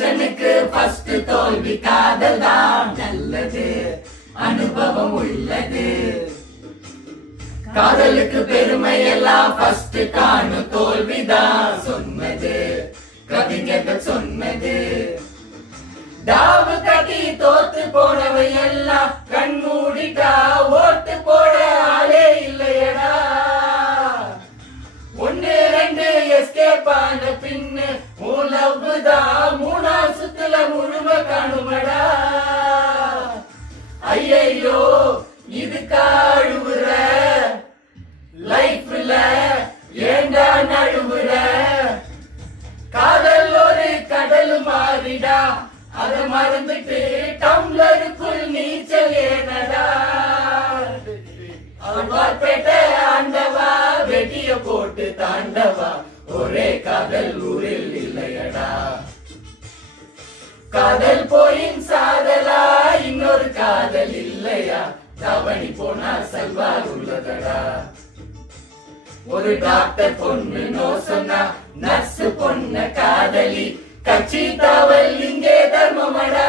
மனுஷனுக்கு ஃபர்ஸ்ட் தோல்வி காதல் தான் நல்லது, அனுபவம் உள்ளது. காதலுக்கு பெருமை எல்லாம் ஃபர்ஸ்ட் காணும் தோல்விதான் சொன்னது, கவிஞர்கள் சொன்னது. டாவு கட்டி தோத்து போனவை எல்லாம் கண் மூடிட்டா ஓட்டு போட ஆளே இல்லையடா. ஒன்னு ரெண்டு எஸ்கேப் ஆன பின்னு மூலவுதான் மூணாம் சுத்துல முழுமை காணுமடா. ஐயோ இது காழுவுற லைஃப்ல ஏண்டா நழுவுற. காதல் ஒரு கடல் மாறிடா, அதை மறந்துட்டு டம்ளருக்குள் நீச்சல் ஏனடா. அவர்பேட்ட ஆண்டவா வெட்டிய போட்டு தாண்டவா, ஒரே காதல் ஊரில் இல்லையடா. காதல் போயின் சாதலா இன்னொரு காதல் இல்லையா, தவணி போனா செல்வா உள்ளதடா. ஒரு டாக்டர் பொண்ணு நோ சொன்னா நர்ஸ் பொண்ண காதலி, கட்சி தாவல் இங்கே தர்மமடா.